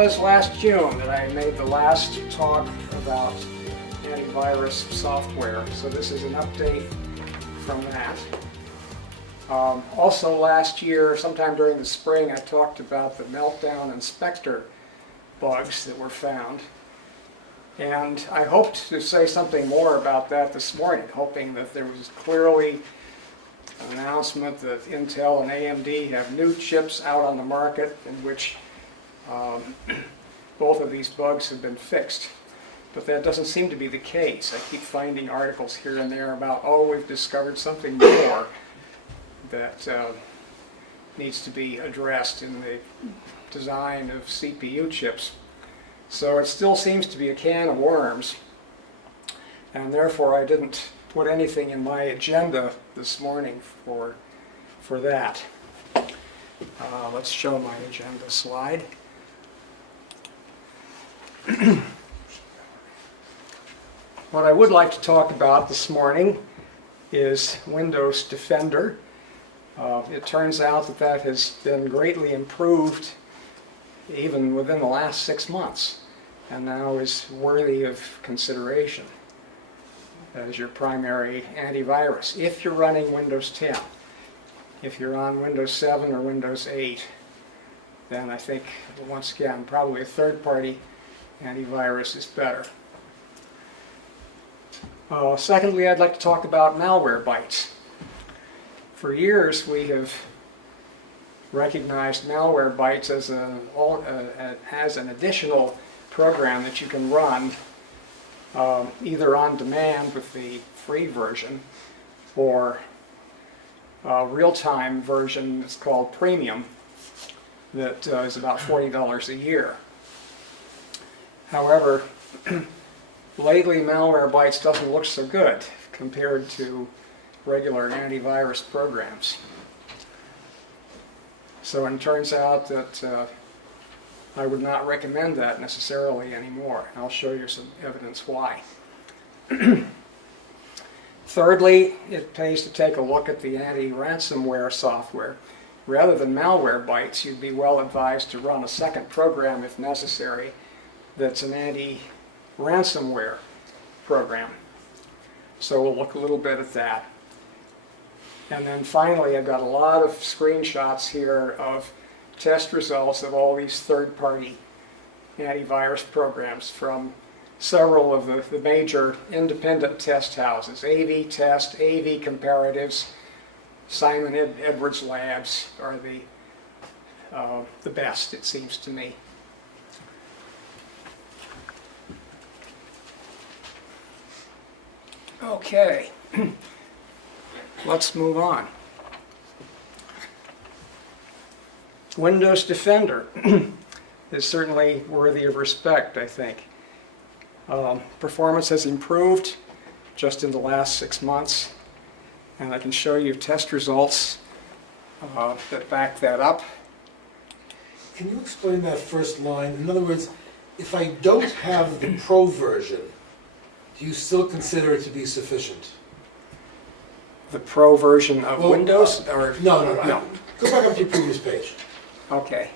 was last June that I made the last talk about antivirus software, so this is an update from that. Also last year, sometime during the spring, I talked about the Meltdown and Spectre bugs that were found. And I hoped to say something more about that this morning, hoping that there was clearly an announcement that Intel and AMD have new chips out on the market in which both of these bugs have been fixed. But that doesn't seem to be the case. I keep finding articles here and there about, oh, we've discovered something more that needs to be addressed in the design of CPU chips. So it still seems to be a can of worms, and therefore I didn't put anything in my agenda this morning for that. Let's show my agenda slide. What I would like to talk about this morning is Windows Defender. It turns out that that has been greatly improved even within the last 6 months, and now is worthy of consideration as your primary antivirus if you're running Windows 10. If you're on Windows 7 or Windows 8, then I think, once again, probably a third-party antivirus is better. Secondly, I'd like to talk about Malwarebytes. For years, we have recognized Malwarebytes as an additional program that you can run either on demand with the free version or a real-time version that's called Premium that is about $40 a year. However, lately Malwarebytes doesn't look so good compared to regular antivirus programs. So it turns out that I would not recommend that necessarily anymore. I'll show you some evidence why. Thirdly, it pays to take a look at the anti-ransomware software. Rather than Malwarebytes, you'd be well advised to run a second program if necessary that's an anti-ransomware program. So we'll look a little bit at that. And then finally, I've got a lot of screenshots here of test results of all these third-party antivirus programs from several of the major independent test houses. AV Test, AV Comparatives, Simon Edwards Labs are the best, it seems to me. Okay, let's move on. Windows Defender is certainly worthy of respect, I think. Performance has improved just in the last 6 months, and I can show you test results that back that up. Can you explain that first line? In other words, if I don't have the Pro version, do you still consider it to be sufficient? The Pro version of Windows? Or No. Go back up to your previous page. Okay.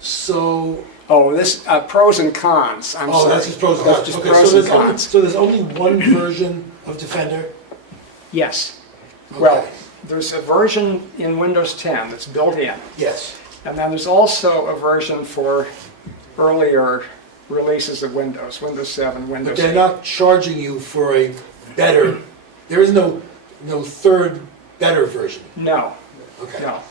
So... Oh, this pros and cons. I'm sorry. That's just pros and cons. Just Okay, pros and cons. so there's only one version of Defender? Yes. Okay. Well, there's a version in Windows 10 that's built in. Yes. And then there's also a version for earlier releases of Windows, Windows 7, Windows 8. But they're not charging you for a better... There is no third better version? No. Okay. No.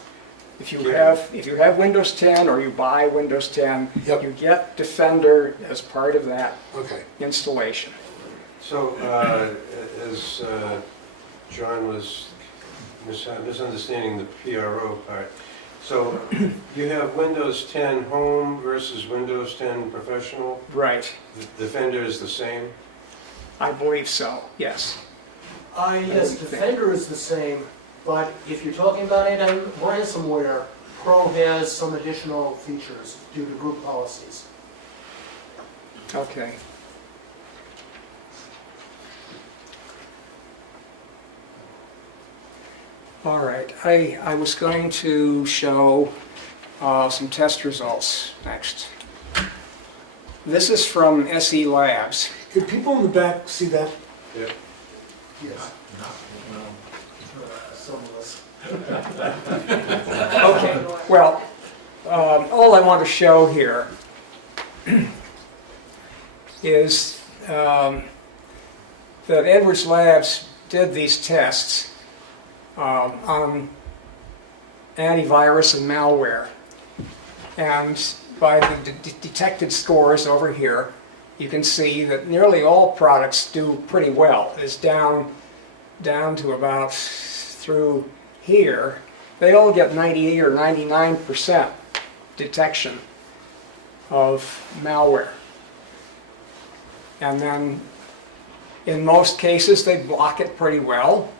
If you have Windows 10 or you buy Windows 10, Yep. you get Defender as part of that Okay. installation. So, as John was misunderstanding the PRO part, so you have Windows 10 Home versus Windows 10 Professional? Right. The Defender is the same? I believe so, yes. Yes, Defender is the same, but if you're talking about anti-ransomware, Pro has some additional features due to group policies. Okay. All right, I was going to show some test results next. This is from SE Labs. Could people in the back see that? Yeah. Yes. Some of us. Okay, well, all I want to show here is that Edwards Labs did these tests on antivirus and malware. And by the detected scores over here, you can see that nearly all products do pretty well. It's down to about through here. They all get 98 or 99% detection of malware. And then in most cases they block it pretty well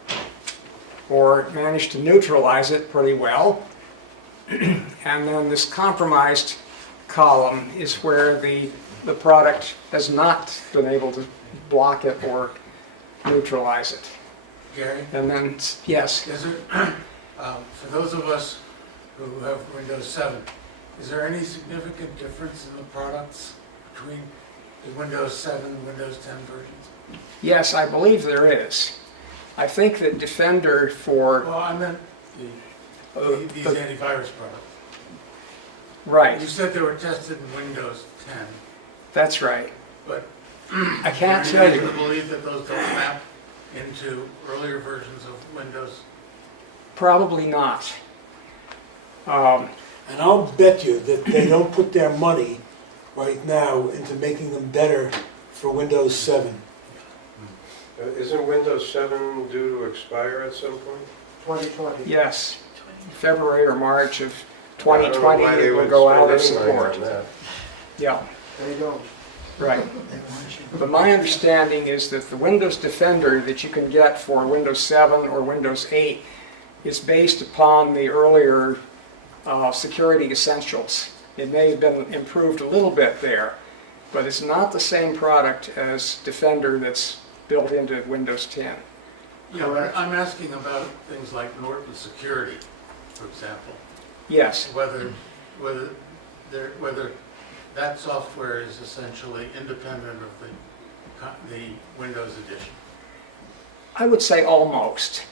or manage to neutralize it pretty well. And then this compromised column is where the product has not been able to block it or neutralize it. Gary, And then, yes, is there, for those of us who have Windows 7, is there any significant difference in the products between the Windows 7 and Windows 10 versions? yes, I believe there is. I think that Defender for, Well, I meant these antivirus products. right, You said they were tested in Windows 10, that's right. but I can't is tell there any reason you, to believe that those don't map into earlier versions of Windows? probably not. And I'll bet you that they don't put their money right now into making them better for Windows 7. Isn't Windows 7 due to expire at some point? 2020. Yes, February or March of I don't know 2020 why they it will would go out of spend any money support. on that. Yeah, They don't. right. But my understanding is that the Windows Defender that you can get for Windows 7 or Windows 8 is based upon the earlier security essentials. It may have been improved a little bit there, but it's not the same product as Defender that's built into Windows 10. Yeah, but I'm asking about things like Norton Security, for example. Yes, Whether that software is essentially independent of the Windows edition. I would say almost.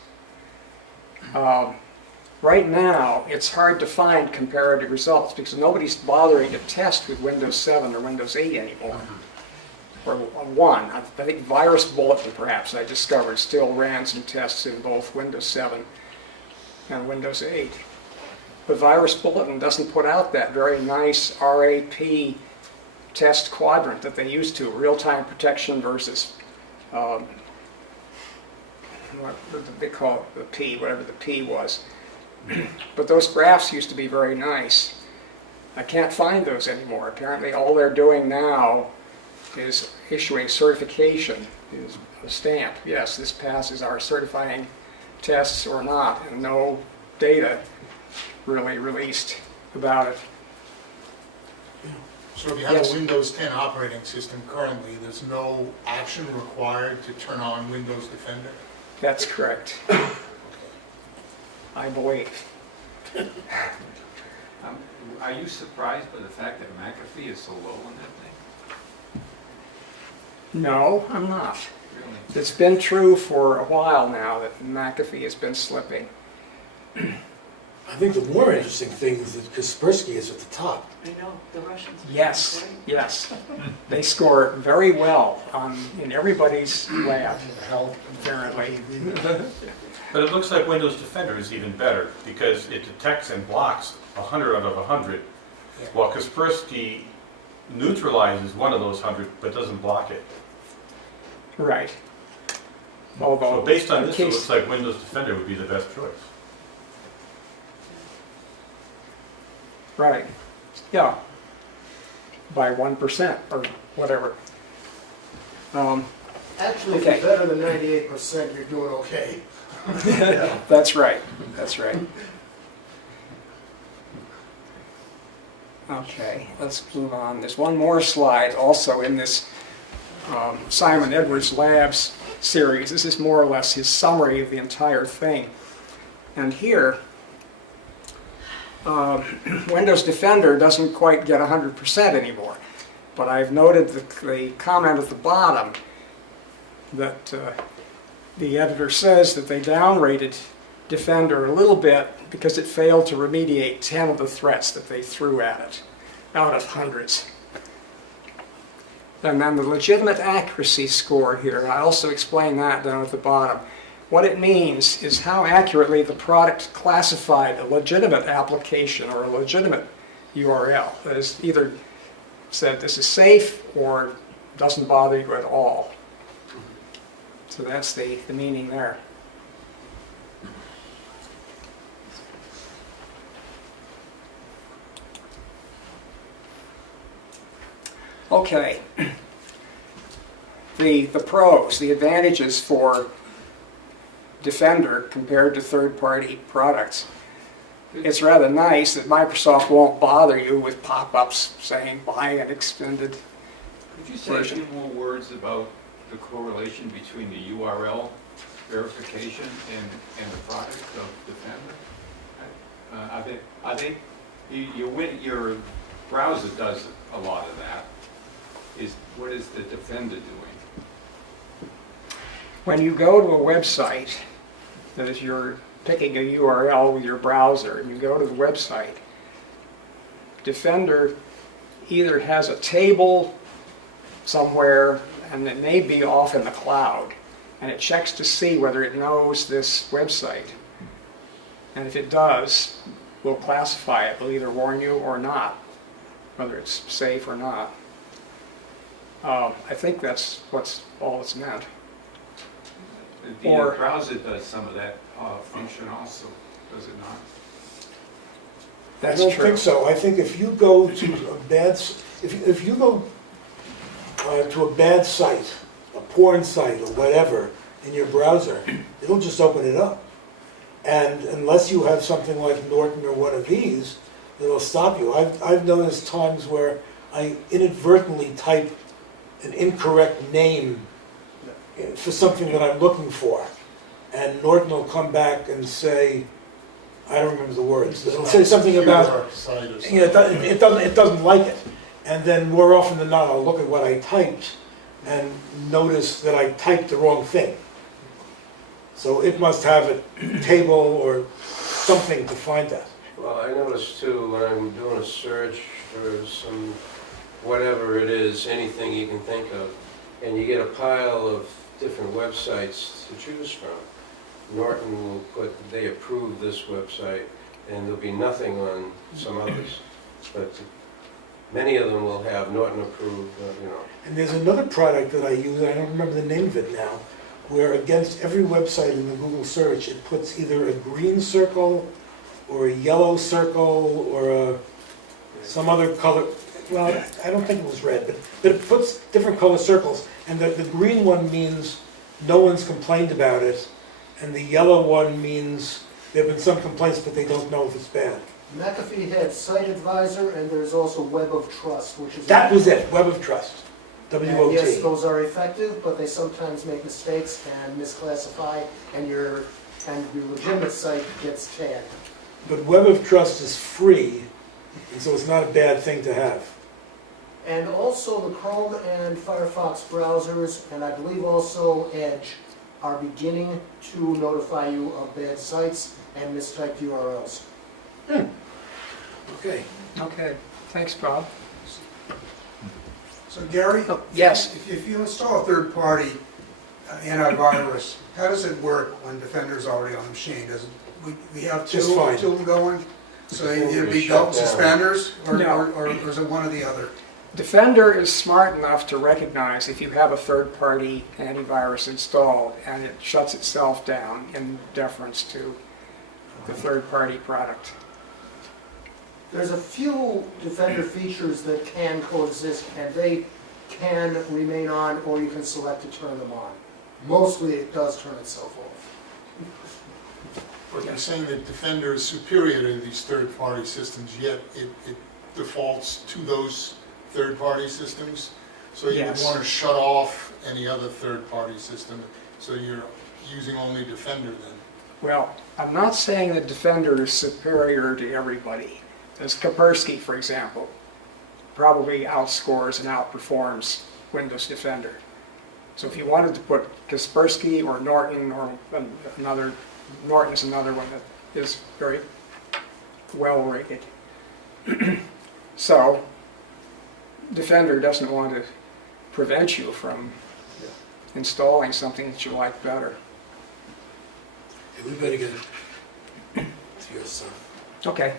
Right now, it's hard to find comparative results because nobody's bothering to test with Windows 7 or Windows 8 anymore. Or 1. I think Virus Bulletin, perhaps, I discovered still ran some tests in both Windows 7 and Windows 8. But Virus Bulletin doesn't put out that very nice RAP test quadrant that they used to, real-time protection versus what did they call it, the P, whatever the P was. But those graphs used to be very nice. I can't find those anymore. Apparently all they're doing now is issuing certification, is a stamp. Yes, this passes our certifying tests or not, and no data really released about it. So if you have Yes. a Windows 10 operating system currently, there's no action required to turn on Windows Defender? That's correct, I believe. Are you surprised by the fact that McAfee is so low on that thing? No, I'm not. Really? It's been true for a while now that McAfee has been slipping. I think the more interesting thing is that Kaspersky is at the top. I know, the Russians. are Yes, great. yes. They score very well in everybody's lab, apparently. But it looks like Windows Defender is even better because it detects and blocks 100 out of 100, while Kaspersky neutralizes one of those 100 but doesn't block it. Right. Although, So based on in this, it case- looks like Windows Defender would be the best choice. Right, yeah, by 1% or whatever. Actually, if Okay. you're better than 98%, you're doing okay. That's right, that's right. Okay, let's move on. There's one more slide also in this Simon Edwards Labs series. This is more or less his summary of the entire thing. And here, Windows Defender doesn't quite get 100% anymore. But I've noted the comment at the bottom that the editor says that they downrated Defender a little bit because it failed to remediate 10 of the threats that they threw at it, out of hundreds. And then the legitimate accuracy score here, I also explain that down at the bottom. What it means is how accurately the product classified a legitimate application or a legitimate URL. That is, either said this is safe or doesn't bother you at all. So that's the meaning there. Okay, the pros, the advantages for Defender compared to third-party products. It's rather nice that Microsoft won't bother you with pop-ups saying buy an extended Could you say a few more words about the correlation between the URL verification and the product of Defender? I think your browser does a lot of that. What is the Defender doing? When you go to a website, that is, you're picking a URL with your browser, and you go to the website, Defender either has a table somewhere, and it may be off in the cloud, and it checks to see whether it knows this website. And if it does, we'll classify it. We'll either warn you or not, whether it's safe or not. I think that's all it's meant. The browser does some of that function also, does it not? That's I don't true. think so. I think if you go to a bad, if you go to a bad site, a porn site or whatever, in your browser, it'll just open it up. And unless you have something like Norton or one of these, it'll stop you. I've noticed times where I inadvertently type an incorrect name for something that I'm looking for, and Norton will come back and say, I don't remember the words. It'll say something about, you know, it doesn't like it, and then more often than not, I'll look at what I typed and notice that I typed the wrong thing. So it must have a table or something to find that. Well, I noticed too, when I'm doing a search for some, whatever it is, anything you can think of, and you get a pile of different websites to choose from. Norton will put, they approve this website, and there'll be nothing on some others. But many of them will have Norton approved, you know. And there's another product that I use, I don't remember the name of it now, where against every website in the Google search, it puts either a green circle or a yellow circle or some other color. Well, I don't think it was red, but it puts different color circles. And the green one means no one's complained about it, and the yellow one means there have been some complaints, but they don't know if it's bad. McAfee had Site Advisor, and there's also Web of Trust, which is... That was it, Web of Trust, And yes, WOT. those are effective, but they sometimes make mistakes and misclassify, and your legitimate site gets tagged. But Web of Trust is free, and so it's not a bad thing to have. And also the Chrome and Firefox browsers, and I believe also Edge, are beginning to notify you of bad sites and mistyped URLs. Okay. Okay, thanks, Bob. So Gary? Oh, yes. If you install a third-party antivirus, how does it work when Defender's already on the machine? Does it, we have two Just fine. of them going? So Before it'd we be shut belt down. suspenders, or, No. or is it one or the other? Defender is smart enough to recognize if you have a third-party antivirus installed, and it shuts itself down in deference to the third-party product. There's a few Defender features that can coexist, and they can remain on, or you can select to turn them on. Mostly it does turn itself off. But you're saying that Defender is superior to these third-party systems, yet it defaults to those third-party systems? So you would Yes. want to shut off any other third-party system, so you're using only Defender then? Well, I'm not saying that Defender is superior to everybody. As Kaspersky, for example, probably outscores and outperforms Windows Defender. So if you wanted to put Kaspersky or Norton or another, Norton is another one that is very well rated. So Defender doesn't want to prevent you from installing something that you like better. Hey, we better get to your stuff. Okay.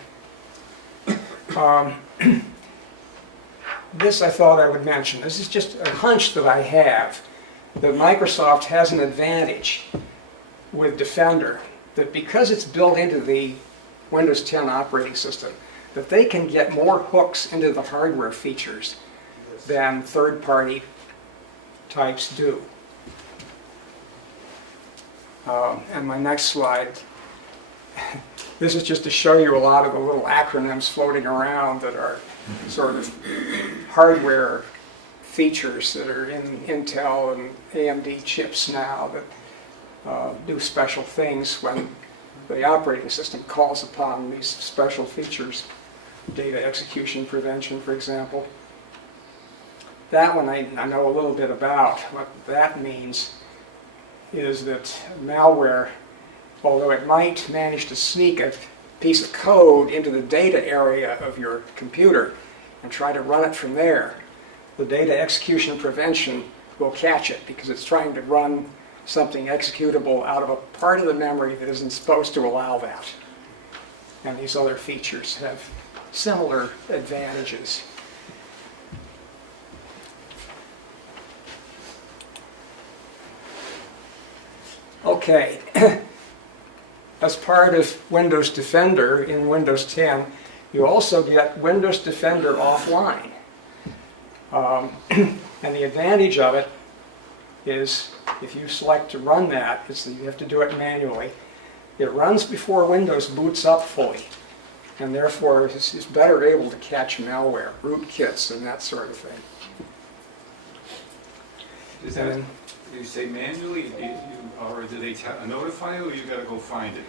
This I thought I would mention. This is just a hunch that I have, that Microsoft has an advantage with Defender, that because it's built into the Windows 10 operating system, that they can get more hooks into the hardware features than third-party types do. And my next slide, this is just to show you a lot of the little acronyms floating around that are sort of hardware features that are in Intel and AMD chips now that do special things when the operating system calls upon these special features. Data execution prevention, for example. That one I know a little bit about. What that means is that malware, although it might manage to sneak a piece of code into the data area of your computer and try to run it from there, the data execution prevention will catch it because it's trying to run something executable out of a part of the memory that isn't supposed to allow that. And these other features have similar advantages. Okay, as part of Windows Defender in Windows 10, you also get Windows Defender offline. And the advantage of it is, if you select to run that, you have to do it manually. It runs before Windows boots up fully, and therefore is better able to catch malware, rootkits, and that sort of thing. Is that, you say manually, or do they notify you, or you gotta go find it?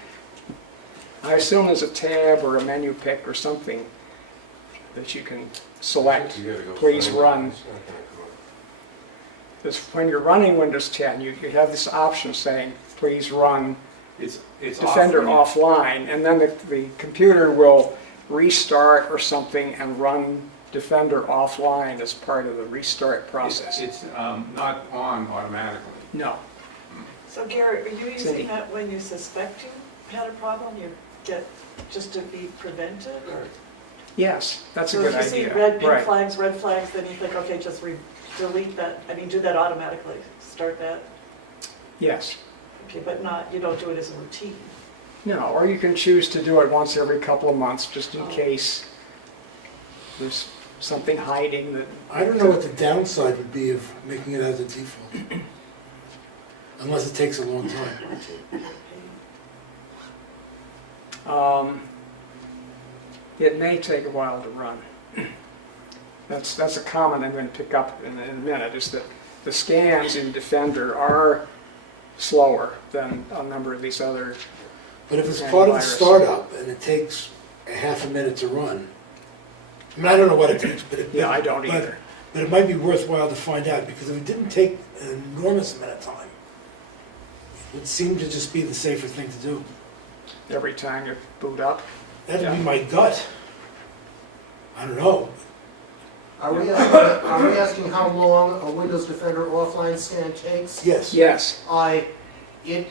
I assume there's a tab or a menu pick or something that you can select, You gotta go please find it. run. It's not gonna come up. Because when you're running Windows 10, you have this option saying, please run It's Defender off offline, and then the computer will restart or something and run Defender offline as part of the restart process. It's not on automatically. No. So Gary, are you Cindy. using that when you suspect you had a problem, you get, just to be prevented? Or? Yes, that's a So good if you idea. see red, pink Right. flags, red flags, then you think, okay, just delete that, I mean, do that automatically, start that? Yes. Okay, but not, you don't do it as a routine. No, or you can choose to do it once every couple of months, just in case there's something hiding that... I don't know what the downside would be of making it as a default. Unless it takes a long time. It may take a while to run. That's a comment I'm going to pick up in a minute, is that the scans in Defender are slower than a number of these other... But if it's part of the Antivirus. startup and it takes a half a minute to run, I mean, I don't know what it takes, but Yeah, I don't but- either. But it might be worthwhile to find out, because if it didn't take an enormous amount of time, it would seem to just be the safer thing to do. Every time you boot up. That'd be my gut. I don't know. Are we asking how long a Windows Defender offline scan takes? Yes. Yes. It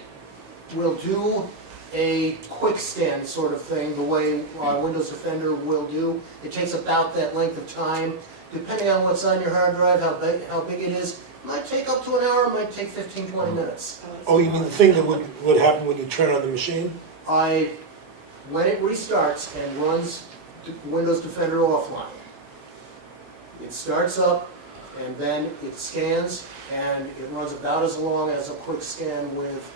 will do a quick scan sort of thing, the way Windows Defender will do. It takes about that length of time. Depending on what's on your hard drive, how big it is, it might take up to an hour, it might take 15, 20 minutes. Oh, you mean the thing that would happen when you turn on the machine? When it restarts and runs Windows Defender offline, it starts up and then it scans, and it runs about as long as a quick scan with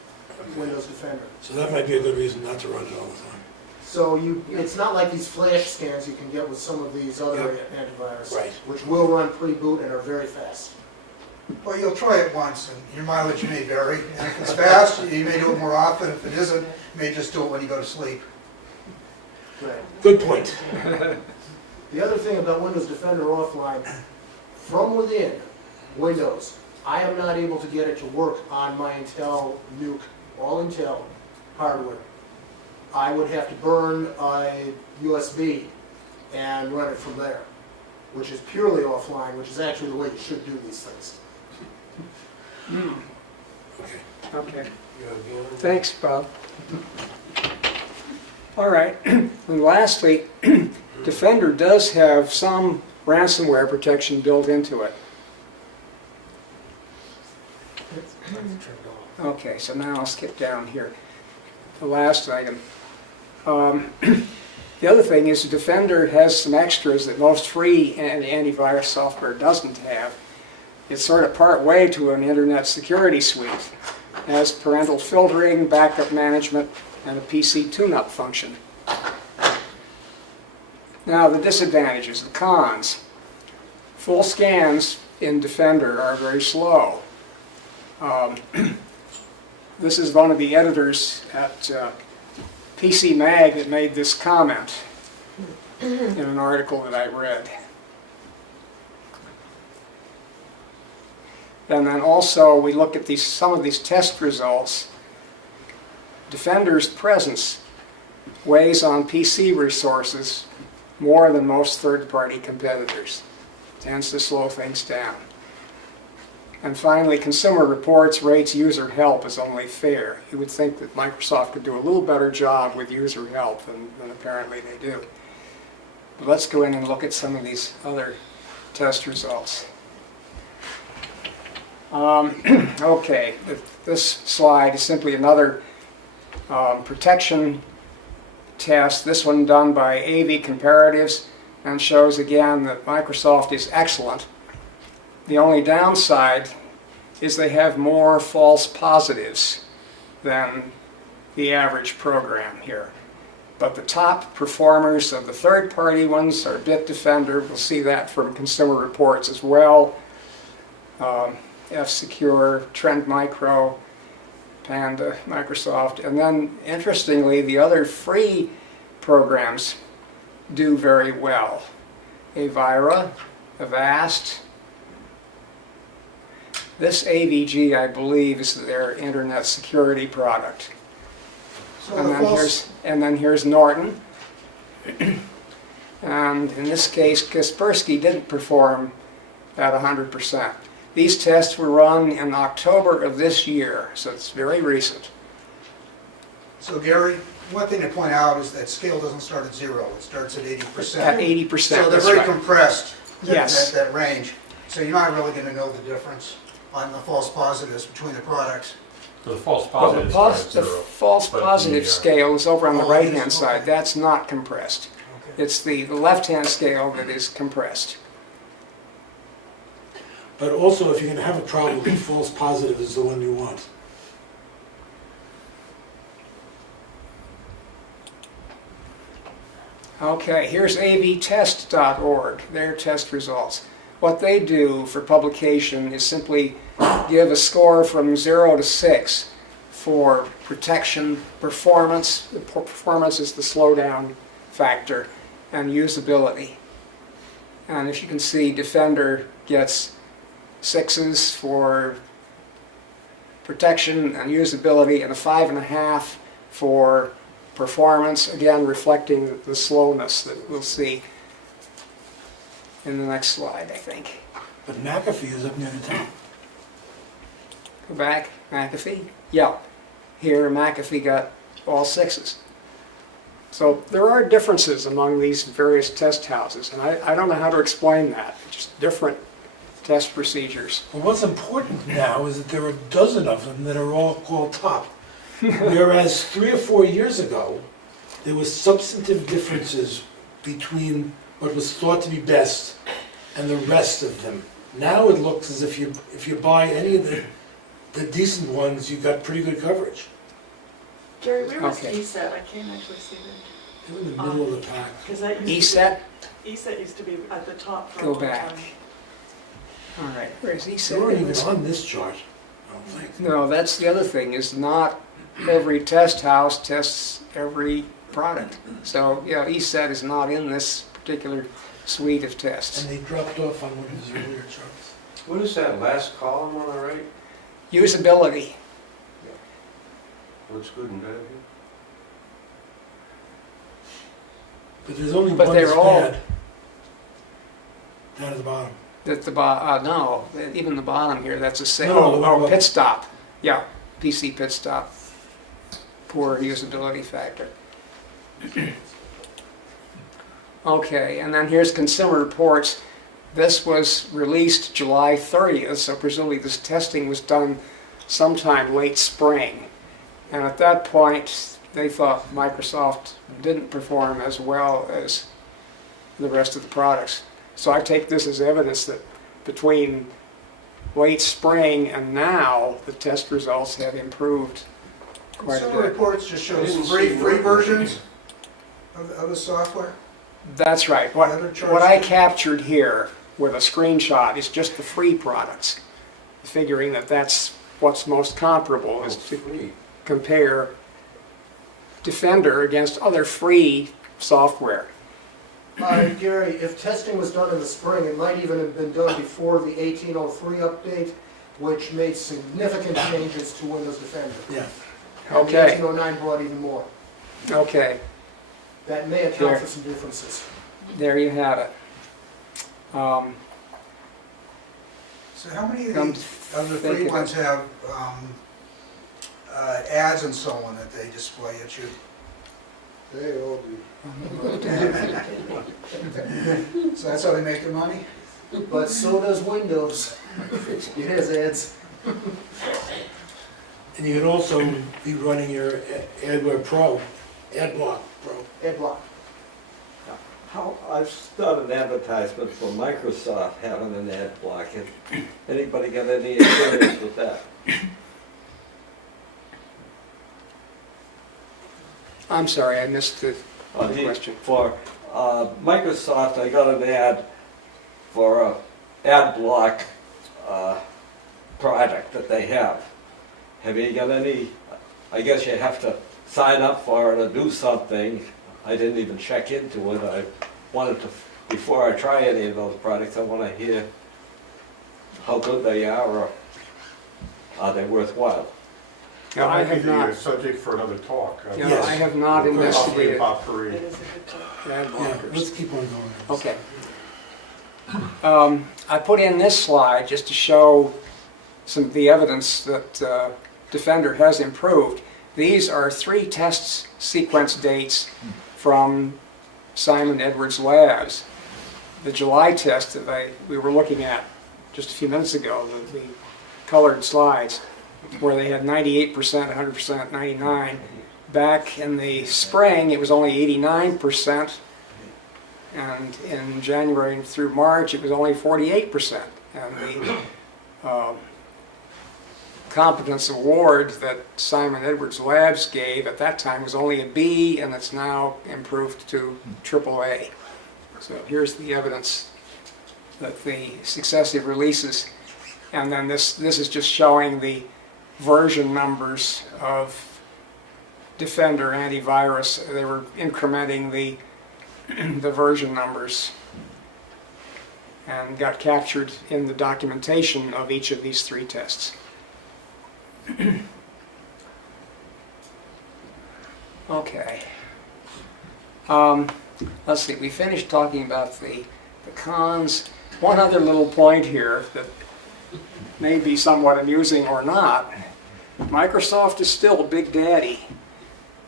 Windows Defender. So that might be a good reason not to run it all the time. So it's not like these flash scans you can get with some of these other antivirus, Right. which will run pre-boot and are very fast. Well, you'll try it once, and your mileage may vary. And if it's fast, you may do it more often. If it isn't, you may just do it when you go to sleep. Good point. The other thing about Windows Defender Offline, from within Windows, I am not able to get it to work on my Intel Nuke, all Intel hardware. I would have to burn a USB and run it from there, which is purely offline, which is actually the way you should do these things. Okay. You have again? Thanks, Bob. All right, and lastly, Defender does have some ransomware protection built into it. Okay, so now I'll skip down here. The last item. The other thing is Defender has some extras that most free antivirus software doesn't have. It's sort of part way to an internet security suite. It has parental filtering, backup management, and a PC tune-up function. Now the disadvantages, the cons. Full scans in Defender are very slow. This is one of the editors at PC Mag that made this comment in an article that I read. And then also we look at some of these test results. Defender's presence weighs on PC resources more than most third-party competitors. Tends to slow things down. And finally, Consumer Reports rates user help as only fair. You would think that Microsoft could do a little better job with user help than apparently they do. But let's go in and look at some of these other test results. Okay, this slide is simply another protection test, this one done by AV Comparatives, and shows again that Microsoft is excellent. The only downside is they have more false positives than the average program here. But the top performers of the third-party ones are Bitdefender. We'll see that from Consumer Reports as well. F-Secure, Trend Micro, Panda, Microsoft. And then, interestingly, the other free programs do very well. Avira, Avast. This AVG, I believe, is their internet security product. So And then here's Norton. And in this case, Kaspersky didn't perform at 100%. These tests were run in October of this year, so it's very recent. So Gary, one thing to point out is that scale doesn't start at 0, it starts at 80%. At 80%, So they're that's very right. compressed, Yes. that range. So you're not really going to know the difference on the false positives between the products. So the false Well, positives the are at zero. false but positive the, scale is over on the Oh, it is? right-hand side. Okay. That's not compressed. Okay. It's the left-hand scale that is compressed. But also, if you're gonna have a problem, the false positive is the one you want. Okay, here's avtest.org, their test results. What they do for publication is simply give a score from 0 to 6 for protection, performance. The performance is the slowdown factor, and usability. And as you can see, Defender gets 6s for protection and usability, and a 5.5 for performance, again reflecting the slowness that we'll see in the next slide, I think. But McAfee is up near the top. Go back, McAfee. Yeah, here McAfee got all 6s. So there are differences among these various test houses, and I don't know how to explain that. Just different test procedures. Well, what's important now is that there are a dozen of them that are all called top. Whereas 3 or 4 years ago, there was substantive differences between what was thought to be best and the rest of them. Now it looks as if you buy any of the decent ones, you've got pretty good coverage. Gary, where was Okay. ESET? I can't actually see that. They're in the middle of the pack. Because that used ESET, to be, ESET used to be at the top for a go long back. time. All right, where is he They saying? weren't even on this chart, I don't think. No, that's the other thing, is not every test house tests every product. So, yeah, ESET is not in this particular suite of tests. And they dropped off on one of his earlier charts. What is that last column on the right? Usability. What's good and bad here? But there's only But one they're that's all- bad. Down at the bottom. At the no, even the bottom here, that's a say, No, the one oh, above. pit stop. Yeah, PC pit stop. Poor usability factor. Okay, and then here's consumer reports. This was released July 30th, so presumably this testing was done sometime late spring. And at that point, they thought Microsoft didn't perform as well as the rest of the products. So I take this as evidence that between late spring and now, the test results have improved quite a Consumer bit. reports just shows Didn't free see versions of the software. That's right. The other charts What I too? captured here with a screenshot is just the free products, figuring that that's what's most comparable, is to Free. compare Defender against other free software. Gary, if testing was done in the spring, it might even have been done before the 1803 update, which made significant changes to Windows Defender. Yeah. And the Okay. 1809 brought even more. Okay, That may account There. for some differences. there you have it. So how many of Come these to of the think free of ones it. have ads and so on that they display at you? They all do. So that's how they make their money? But so does Windows. It has ads. And you could also be running your Adblock Pro, Adblock. How, I've done an advertisement for Microsoft having an ad block. Has anybody got any experience with that? I'm sorry, I missed the question. For Microsoft, I got an ad for a ad block product that they have. Have you got any, I guess you have to sign up for it or do something. I didn't even check into it. I wanted to, before I try any of those products, I want to hear how good they are, or are they worthwhile? No, I That might have be a not. subject for another talk. No, Yes. I have not Possibly investigated about free. It is a good talk. ad Yeah, blockers. let's keep on going. Okay. I put in this slide just to show some of the evidence that Defender has improved. These are 3 test sequence dates from Simon Edwards Labs. The July test that we were looking at just a few minutes ago, the colored slides, where they had 98%, 100%, 99%. Back in the spring, it was only 89%. And in January through March, it was only 48%. And the competence award that Simon Edwards Labs gave at that time was only a B, and it's now improved to AAA. So here's the evidence that the successive releases, and then this is just showing the version numbers of Defender antivirus. They were incrementing the version numbers and got captured in the documentation of each of these 3 tests. Okay. Let's see, we finished talking about the cons. One other little point here that may be somewhat amusing or not. Microsoft is still Big Daddy.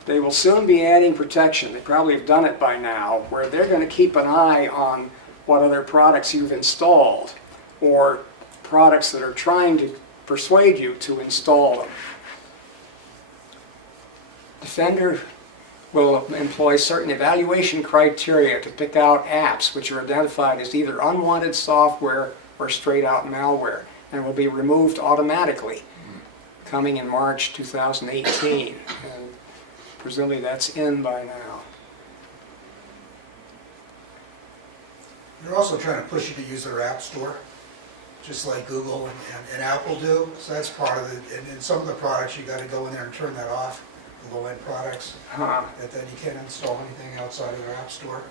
They will soon be adding protection. They probably have done it by now, where they're going to keep an eye on what other products you've installed, or products that are trying to persuade you to install them. Defender will employ certain evaluation criteria to pick out apps which are identified as either unwanted software or straight out malware, and will be removed automatically, coming in March 2018. And presumably that's in by now. They're also trying to push you to use their app store. just like Google and Apple do. So that's part of it. And in some of the products, you got to go in there and turn that off, the low-end products, Huh. that then you can't install anything outside of their app store.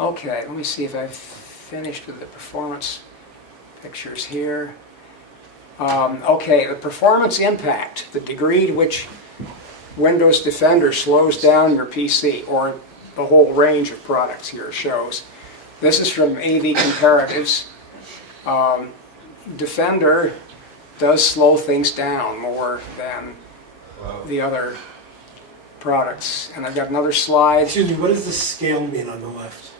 Okay, let me see if I've finished with the performance pictures here. Okay, the performance impact, the degree to which Windows Defender slows down your PC, or the whole range of products here shows. This is from AV Comparatives. Defender does slow things down more than the other products. And I've got another slide. Excuse me, what does the scale mean on the left?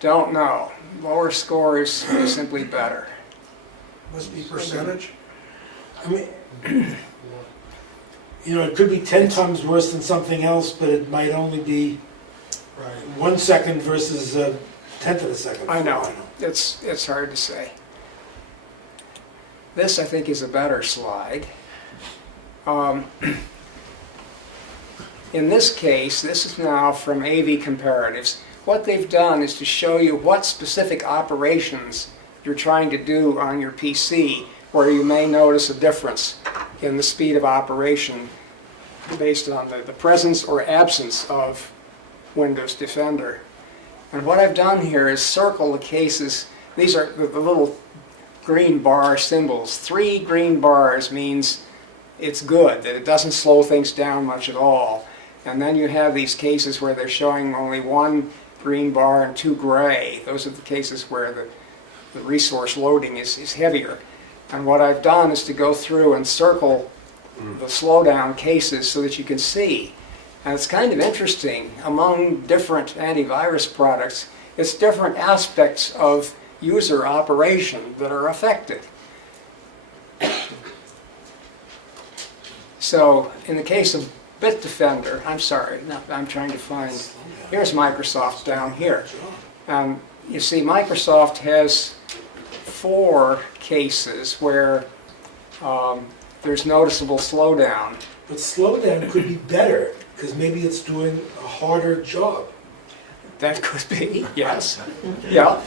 Don't know. Lower score is simply better. Must be percentage. I mean, you know, it could be 10 times worse than something else, but it might only be Right. 1 second versus a tenth of a second. I know. It's hard to say. This, I think, is a better slide. In this case, this is now from AV Comparatives. What they've done is to show you what specific operations you're trying to do on your PC where you may notice a difference in the speed of operation based on the presence or absence of Windows Defender. And what I've done here is circle the cases. These are the little green bar symbols. 3 green bars means it's good, that it doesn't slow things down much at all. And then you have these cases where they're showing only 1 green bar and 2 gray. Those are the cases where the resource loading is heavier. And what I've done is to go through and circle the slowdown cases so that you can see. And it's kind of interesting, among different antivirus products, it's different aspects of user operation that are affected. So in the case of Bitdefender, I'm sorry, I'm trying to find, here's Microsoft down here. And you see Microsoft has 4 cases where there's noticeable slowdown. But slowdown could be better, because maybe it's doing a harder job. That could be, yes. Yeah,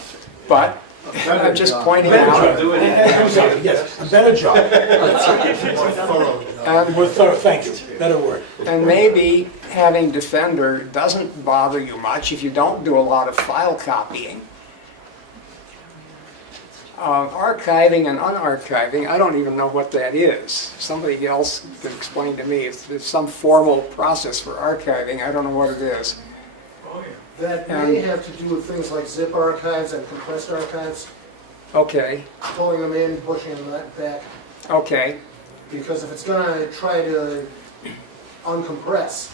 but I'm just pointing out. I'm sorry, yes, a better job. More thorough job. More thorough, thank you, better word. And maybe having Defender doesn't bother you much if you don't do a lot of file copying. Archiving and unarchiving, I don't even know what that is. Somebody else can explain to me if there's some formal process for archiving. I don't know what it is. That may have to do with things like zip archives and compressed archives, Okay, pulling them in, pushing them back. okay, Because if it's gonna try to uncompress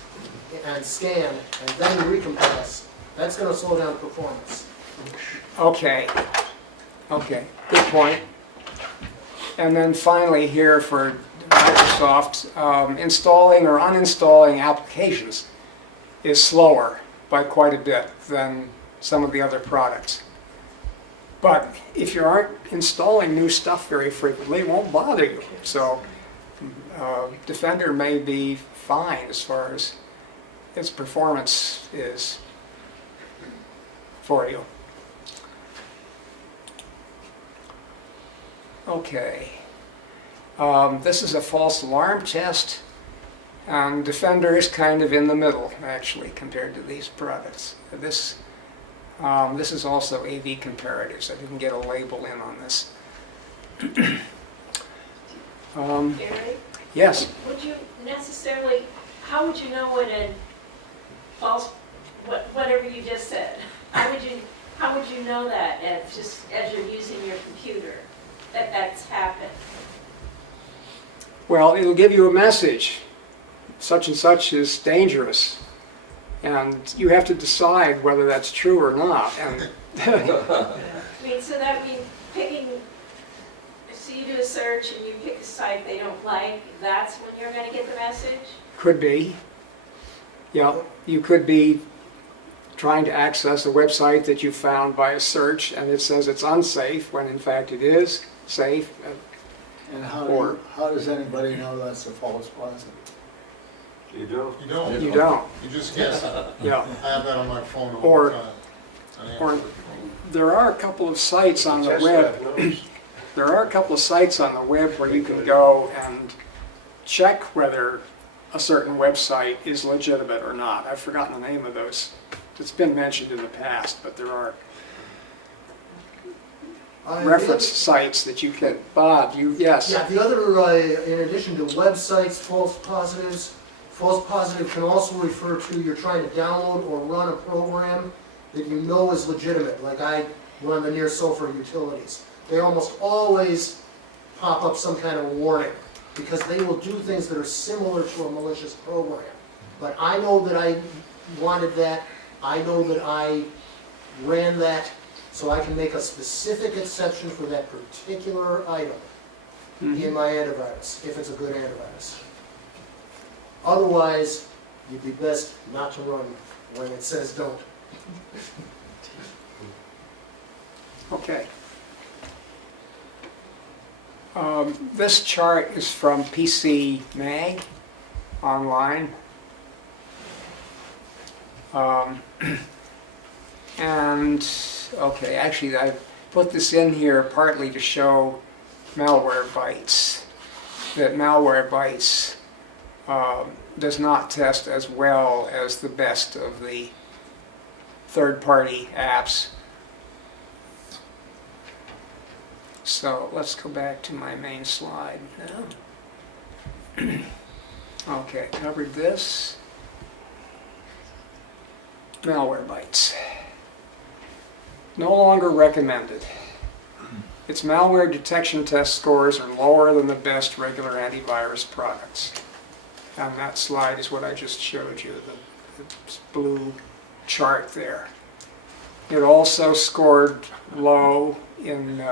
and scan and then recompress, that's gonna slow down performance. okay, okay, good point. And then finally here for Microsoft, installing or uninstalling applications is slower by quite a bit than some of the other products. But if you aren't installing new stuff very frequently, it won't bother you. So Defender may be fine as far as its performance is for you. Okay. This is a false alarm test. And Defender is kind of in the middle, actually, compared to these products. This is also AV Comparatives. I didn't get a label in on this. Gary, Yes. would you necessarily, how would you know when a false, whatever you just said, how would you know that as you're using your computer, that that's happened? Well, it'll give you a message. Such and such is dangerous. And you have to decide whether that's true or not. And I mean, so that means so you do a search and you pick a site they don't like, that's when you're going to get the message? could be. Yeah, you could be trying to access a website that you found by a search and it says it's unsafe when in fact it is safe. And how Or- does anybody know that's a false positive? You don't? You don't. You don't, You just guess. I yeah. have that on my phone all Or- the time. An or- Android phone. There are a couple of sites on the Test web, drive knows. there are a couple of sites on the web where you can go and check whether a certain website is legitimate or not. I've forgotten the name of those. It's been mentioned in the past, but there are reference sites that you can, Bob, yes. Yeah, the other, in addition to websites, false positive can also refer to you're trying to download or run a program that you know is legitimate, like I run the near sulfur utilities. They almost always pop up some kind of warning, because they will do things that are similar to a malicious program. But I know that I wanted that, I know that I ran that, so I can make a specific exception for that particular item in my antivirus, if it's a good antivirus. Otherwise, you'd be best not to run when it says don't. Okay. This chart is from PC Mag online. And, okay, actually I put this in here partly to show Malwarebytes, that Malwarebytes does not test as well as the best of the third-party apps. So let's go back to my main slide now. Okay, covered this. Malwarebytes. No longer recommended. Its malware detection test scores are lower than the best regular antivirus products. And that slide is what I just showed you, the blue chart there. It also scored low in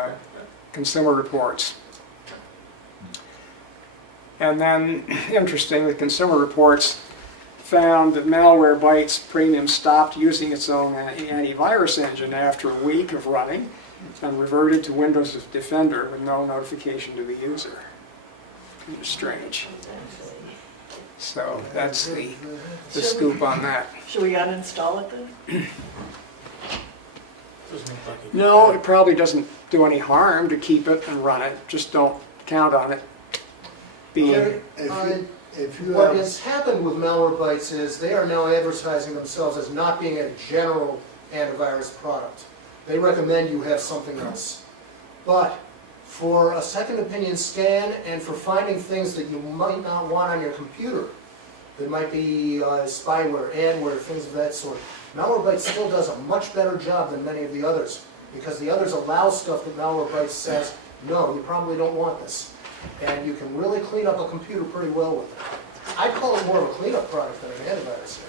Consumer Reports. And then, interesting, the Consumer Reports found that Malwarebytes Premium stopped using its own antivirus engine after a week of running and reverted to Windows Defender with no notification to the user. Kind of strange. So that's the scoop on that. Should we uninstall it then? Doesn't look like it. No, it probably doesn't do any harm to keep it and run it. Just don't count on it being... What has happened with Malwarebytes is they are now advertising themselves as not being a general antivirus product. They recommend you have something else. But for a second opinion scan and for finding things that you might not want on your computer, that might be spyware, adware, things of that sort, Malwarebytes still does a much better job than many of the others, because the others allow stuff that Malwarebytes says, no, you probably don't want this. And you can really clean up a computer pretty well with it. I'd call it more of a cleanup product than an antivirus.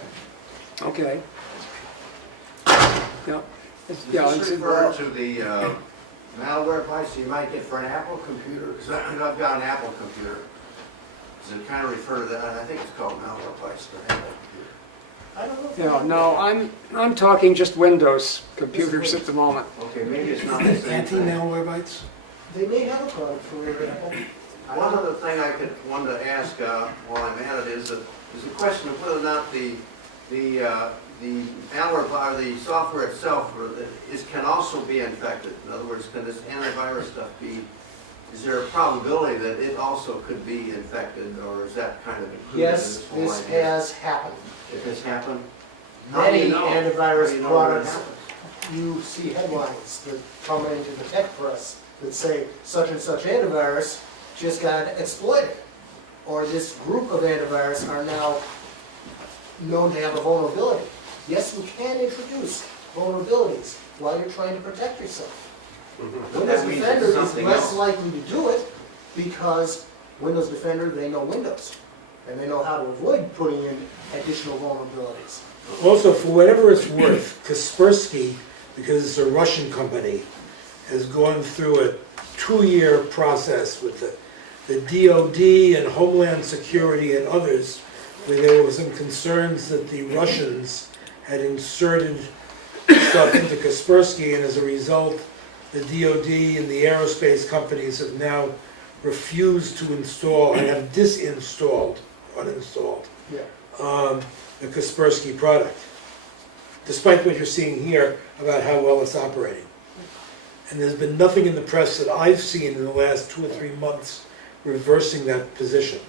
Okay. Yep. Yeah, Does it's this refer to the Malwarebytes you might get for an Apple computer? Because I've got an Apple computer. Does it kind of refer to that? I think it's called Malwarebytes for an Apple computer. I don't know. If Yeah, no, I'm talking just Windows computers at the moment. Okay, maybe it's not the same thing. Anti-Malwarebytes? They may have a product for Apple. One other thing I wanted to ask while I'm at it is the question of whether or not the malware, or the software itself, can also be infected. In other words, can this antivirus stuff be? Is there a probability that it also could be infected, or is that kind of included Yes, in this this whole idea? has happened. If it's happened, how do Many you know? How do antivirus you know when it products, happened? you see headlines that come into the tech press that say such and such antivirus just got exploited, or this group of antivirus are now known to have a vulnerability. Yes, you can introduce vulnerabilities while you're trying to protect yourself. But Windows that means Defender it's is something less else. likely to do it because Windows Defender, they know Windows, and they know how to avoid putting in additional vulnerabilities. Also, for whatever it's worth, Kaspersky, because it's a Russian company, has gone through a 2-year process with the DoD and Homeland Security and others, where there were some concerns that the Russians had inserted stuff into Kaspersky, and as a result, the DoD and the aerospace companies have now refused to install and have uninstalled Yeah. the Kaspersky product, despite what you're seeing here about how well it's operating. And there's been nothing in the press that I've seen in the last 2 or 3 months reversing that position.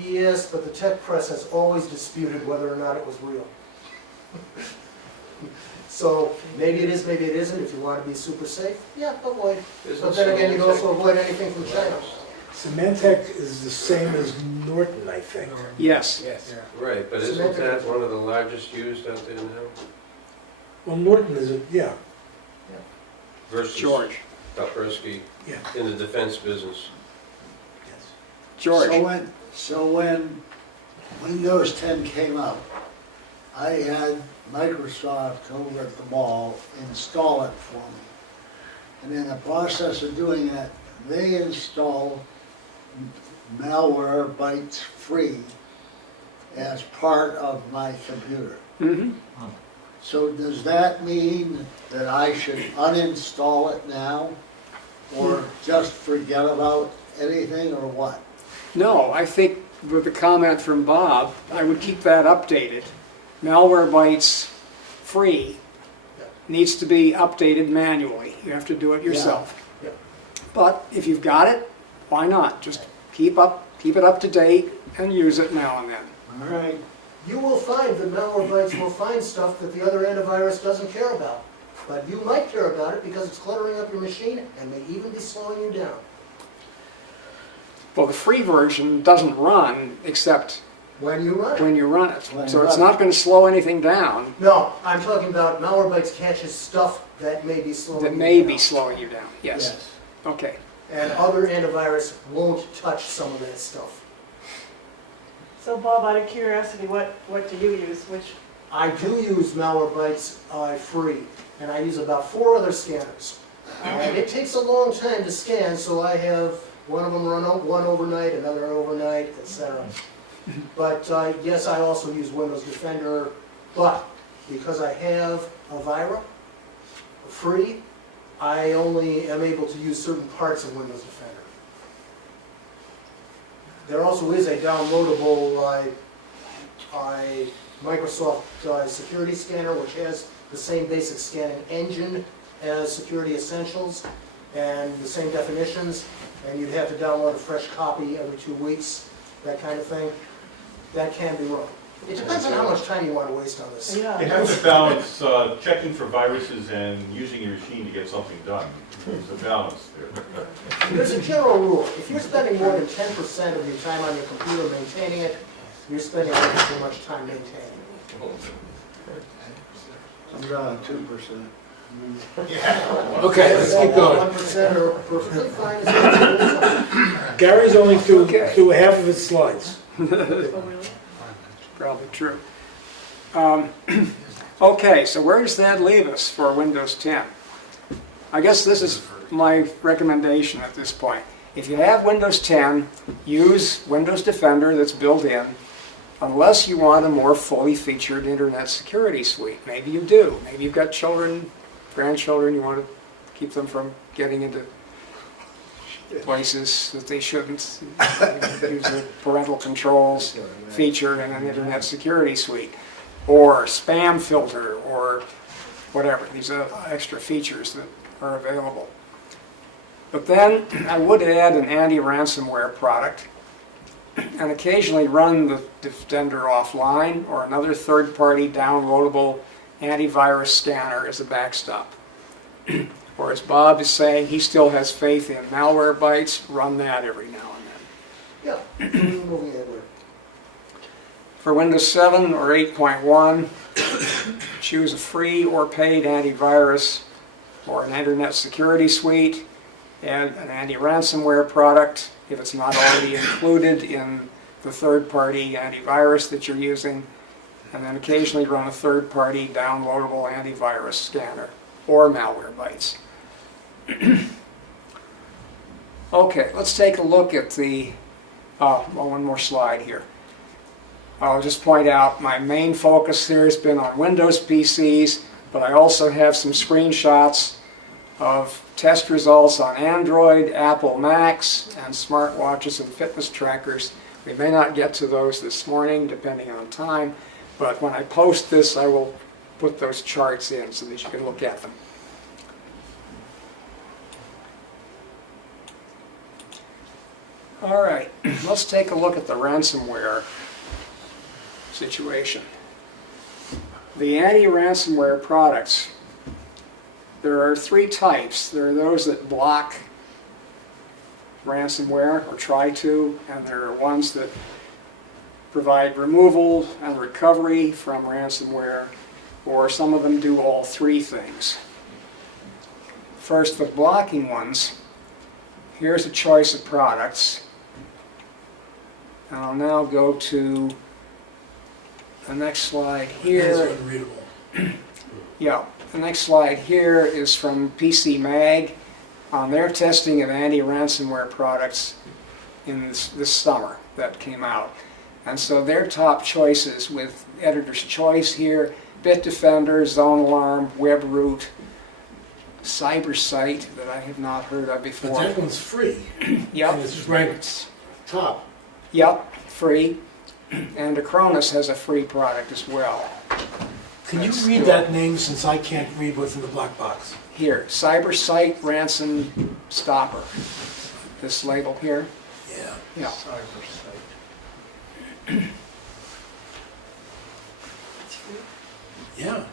Yes, but the tech press has always disputed whether or not it was real. So maybe it is, maybe it isn't. If you want to be super safe, yeah, avoid. But then again, you can also avoid anything from China. Symantec is the same as Norton, I think. Yes. Yeah. Right, but isn't that one of the largest used out there now? Well, Norton is, yeah. Versus George. Kaspersky Yeah. in the defense business. Yes. George. So when Windows 10 came out, I had Microsoft over at the mall install it for me. And in the process of doing that, they installed Malwarebytes free as part of my computer. Mm-hmm. So does that mean that I should uninstall it now? Or just forget about anything, or what? No, I think with the comment from Bob, I would keep that updated. Malwarebytes free needs to be updated manually. You have to do it yourself. Yeah. But if you've got it, why not? Just keep it up to date and use it now and then. All right. You will find that Malwarebytes will find stuff that the other antivirus doesn't care about. But you might care about it because it's cluttering up your machine and may even be slowing you down. Well, the free version doesn't run except When you run it. when you run it. When So you it's run not going to slow anything down No, I'm talking about Malwarebytes catches stuff that may be slowing you that down. may be slowing you down. Yes. Okay. And other antivirus won't touch some of that stuff. So Bob, out of curiosity, what do you use? Which, I do use Malwarebytes free, and I use about 4 other scanners. And it takes a long time to scan, so I have one of them run one overnight, another overnight, etc. But yes, I also use Windows Defender, but because I have Avira free, I only am able to use certain parts of Windows Defender. There also is a downloadable Microsoft security scanner, which has the same basic scanning engine as Security Essentials and the same definitions, and you'd have to download a fresh copy every 2 weeks, that kind of thing. That can be run. It depends on how much time you want to waste on this. yeah. You have to balance checking for viruses and using your machine to get something done. There's a balance there. There's a general rule. If you're spending more than 10% of your time on your computer maintaining it, you're spending way too much time maintaining it. I'm down 2%. Okay, let's keep going. 1% are perfectly fine. as long as Gary's only through half of his slides. Oh, really? Probably true. Okay, so where does that leave us for Windows 10? I guess this is my recommendation at this point. If you have Windows 10, use Windows Defender that's built in, unless you want a more fully featured Internet Security Suite. Maybe you do. Maybe you've got children, grandchildren, you want to keep them from getting into places that they shouldn't. Use the parental controls feature in an Internet Security Suite, or spam filter, or whatever. These are extra features that are available. But then I would add an anti-ransomware product and occasionally run the Defender offline or another third-party downloadable antivirus scanner as a backstop. Or as Bob is saying, he still has faith in Malwarebytes, run that every now and then. Yeah, moving everywhere. For Windows 7 or 8.1, choose a free or paid antivirus or an Internet Security Suite and an anti-ransomware product if it's not already included in the third-party antivirus that you're using, and then occasionally run a third-party downloadable antivirus scanner or Malwarebytes. Okay, let's take a look at the, one more slide here. I'll just point out my main focus here has been on Windows PCs, but I also have some screenshots of test results on Android, Apple Macs, and smartwatches and fitness trackers We may not get to those this morning, depending on time, but when I post this, I will put those charts in so that you can look at them. All right, let's take a look at the ransomware situation. The anti-ransomware products, there are three types. There are those that block ransomware or try to, and there are ones that provide removal and recovery from ransomware, or some of them do all three things. First, the blocking ones. Here's a choice of products. And I'll now go to the next slide here. It's unreadable. Yeah, the next slide here is from PC Mag on their testing of anti-ransomware products in this summer that came out. And so their top choices with editor's choice here, Bitdefender, Zone Alarm, WebRoot, CyberSite that I have not heard of before. But that one's free. Yep. And it's ranked top. Yep, free. And Acronis has a free product as well. Can you That's read cool. that name since I can't read what's in the black box? Here, CyberSite Ransom Stopper. This label here. Yeah. Yeah. Yeah.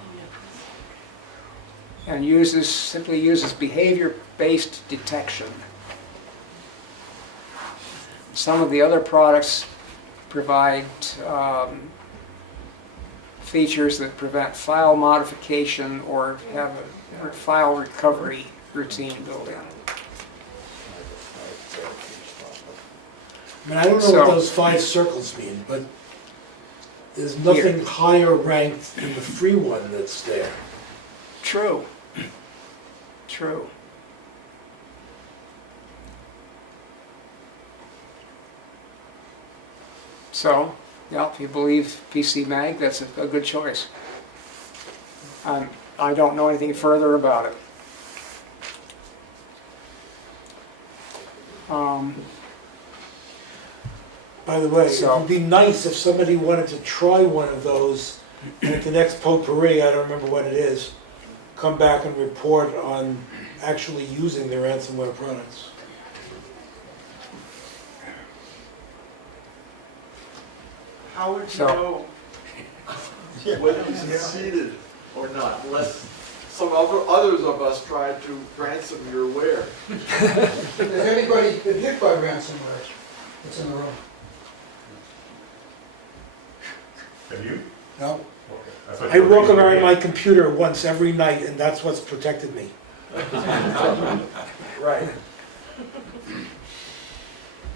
And simply uses behavior-based detection. Some of the other products provide features that prevent file modification or have a file recovery routine built in. I mean, I don't know So- what those 5 circles mean, but there's nothing higher ranked than the free one that's there. True. True. So, yeah, if you believe PC Mag, that's a good choice. I don't know anything further about it. By the way, So- it would be nice if somebody wanted to try one of those, and at the next potpourri, I don't remember what it is, come back and report on actually using the ransomware products. How would you So- know whether you succeeded or not, unless some others of us tried to ransom your ware? Has anybody been hit by ransomware that's in the room? Have you? No? Okay. thought I you were walk raising your around hand. my computer once every night, and that's what's protected me. Right.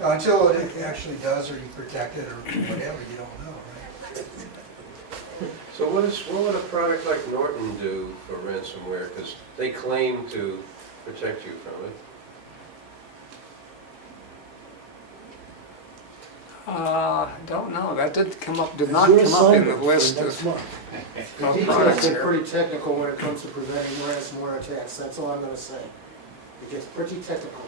Until it actually does, or you protect it, or whatever, you don't know, right? So what would a product like Norton do for ransomware? Because they claim to protect you from it. Don't know. That did not It's come your up in the assignment for list next of month. The of details products get here. pretty technical when it comes to preventing ransomware attacks, that's all I'm gonna say. It gets pretty technical.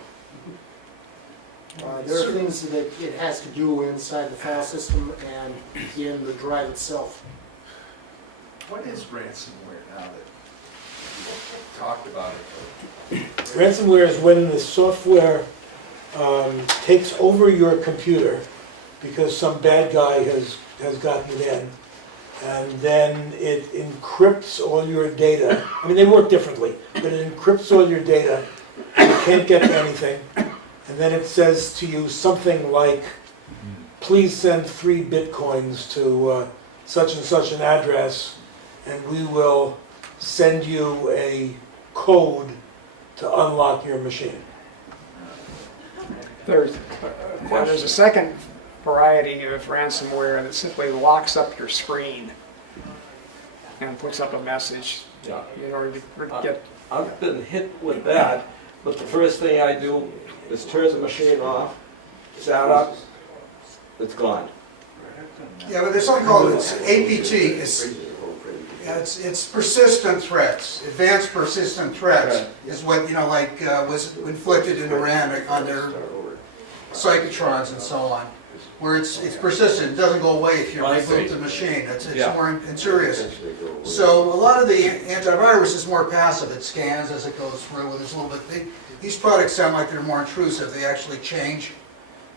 There are things that it has to do inside the file system and in the drive itself. What is ransomware now that you talked about it? Ransomware is when the software takes over your computer because some bad guy has gotten it in, and then it encrypts all your data. I mean, they work differently, but it encrypts all your data. You can't get to anything. And then it says to you something like, please send 3 bitcoins to such and such an address, and we will send you a code to unlock your machine. There's a second variety of ransomware that simply locks up your screen and puts up a message Yeah. in order to get. I've been hit with that, but the first thing I do is turn the machine off, start up, it's gone. Yeah, but there's something called APT, it's persistent threats, advanced persistent threats, is what, was inflicted in Iran on their psychotrons and so on. where it's persistent, it doesn't go away if you I see. reboot the machine, it's Yeah. more serious. So a lot of the antivirus is more passive, it scans as it goes through, and there's a little bit, these products sound like they're more intrusive, they actually change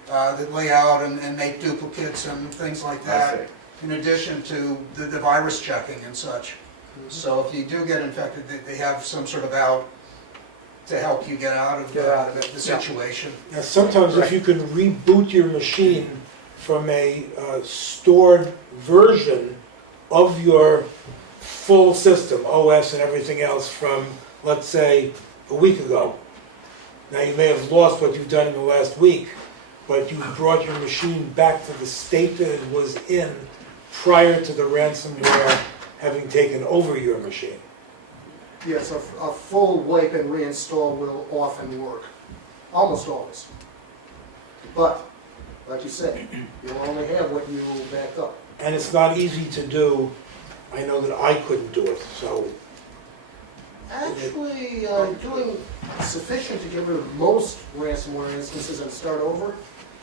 the layout and make duplicates and things like that, in addition to the virus checking and such. So if you do get infected, they have some sort of out to help you get out of the situation. Now, sometimes if you can reboot your machine from a stored version of your full system, OS and everything else, from, let's say, a week ago. Now, you may have lost what you've done in the last week, but you brought your machine back to the state that it was in prior to the ransomware having taken over your machine. Yes, a full wipe and reinstall will often work, almost always. But, like you said, you'll only have what you back up. And it's not easy to do. I know that I couldn't do it, so. Actually, doing sufficient to get rid of most ransomware instances and start over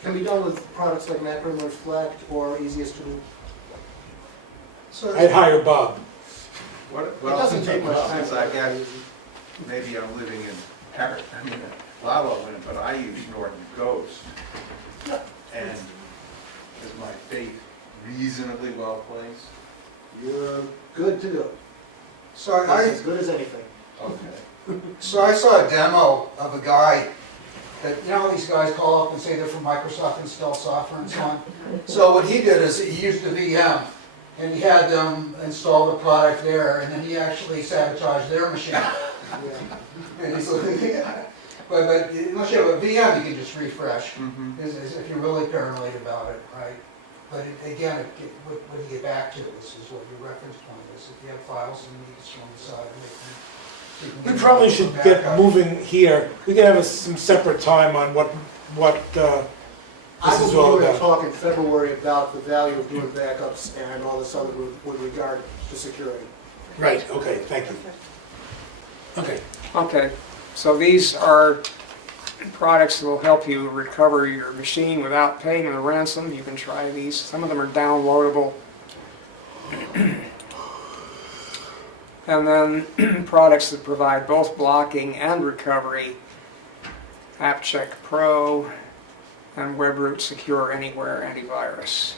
can be done with products like Macro and Reflect or Easiest to Do. So I'd hire Bob. It doesn't take much time. Since I guess maybe I'm living in Paris, I mean, La La Land, but I use Norton Ghost. And is my faith reasonably well placed? You're good to go. So It's as good as anything. Okay. So I saw a demo of a guy that, you know, these guys call up and say they're from Microsoft, install software and so on. So what he did is he used a VM, and he had them install the product there, and then he actually sabotaged their machine. And he's like, but unless you have a VM, you can just refresh, is if you're really paranoid about it, right? But again, what you get back to is what your reference point is. If you have files and you just on the side, We probably should get moving here. We can have some separate time on what I this is will all be able to about. talk in February about the value of doing backups and all this other with regard to security. Right, okay, thank you. Okay. Okay, so these are products that will help you recover your machine without paying a ransom. You can try these. Some of them are downloadable. And then products that provide both blocking and recovery, AppCheck Pro and WebRoot Secure Anywhere Antivirus.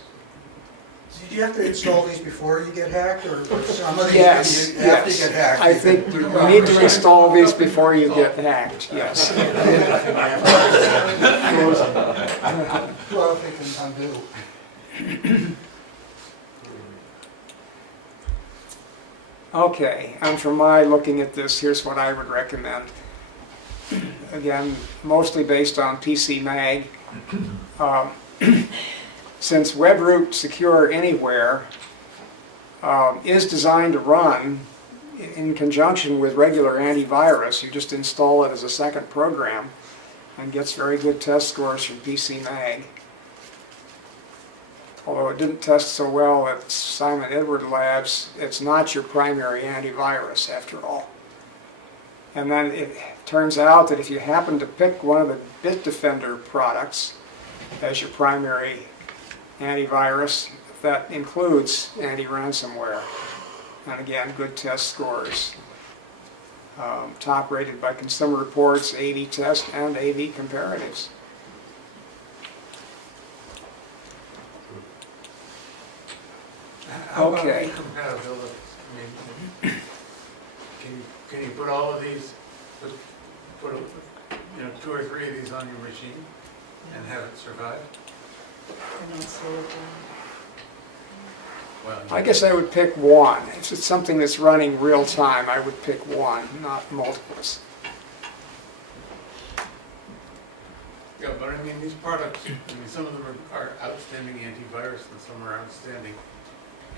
Did you have to install these before you get hacked, or some of these Yes, you have to yes. get hacked? I think you need to install these before you get hacked, yes. Well, if they can undo. Okay, and from my looking at this, here's what I would recommend. Again, mostly based on PC Mag. Since WebRoot Secure Anywhere is designed to run in conjunction with regular antivirus, you just install it as a second program and gets very good test scores from PC Mag. Although it didn't test so well at Simon Edward Labs, it's not your primary antivirus after all. And then it turns out that if you happen to pick one of the Bitdefender products as your primary antivirus, that includes anti-ransomware. And again, good test scores. Top rated by Consumer Reports, AV Test, and AV Comparatives. How about Okay. incompatibility? I mean, can you put all of these, put you know, 2 or 3 of these on your machine and have it survive? Well, I guess I would pick one. If it's something that's running real time, I would pick one, not multiples. yeah, but I mean, these products, I mean, some of them are outstanding antivirus and some are outstanding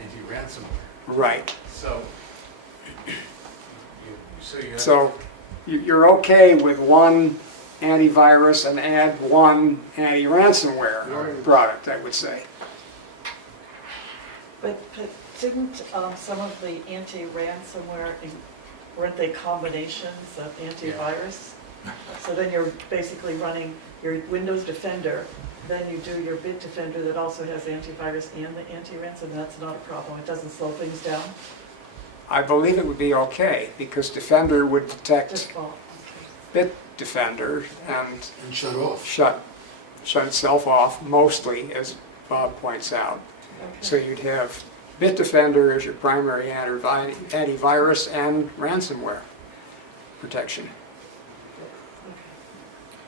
anti-ransomware. Right. So, you have So you're okay with one antivirus and add one anti-ransomware product, I would say. But didn't some of the anti-ransomware, weren't they combinations of antivirus? So then you're basically running your Windows Defender then you do your Bitdefender that also has antivirus and the anti-ransom, that's not a problem. It doesn't slow things down. I believe it would be okay, because Defender would detect Default. Bitdefender and shut off. shut itself off, mostly, as Bob points out. So you'd have Bitdefender as your primary antivirus and ransomware protection,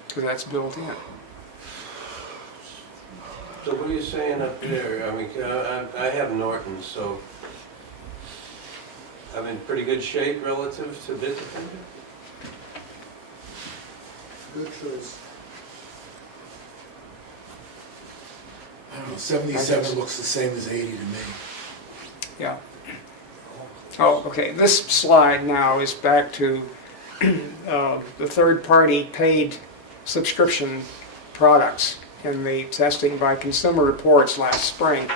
because that's built in. So what are you saying up there? I mean, I have Norton, so I'm in pretty good shape relative to Bitdefender? Good choice. I don't know, 77 looks the same as 80 to me. Yeah. Oh, okay. This slide now is back to the third-party paid subscription products in the testing by Consumer Reports last spring.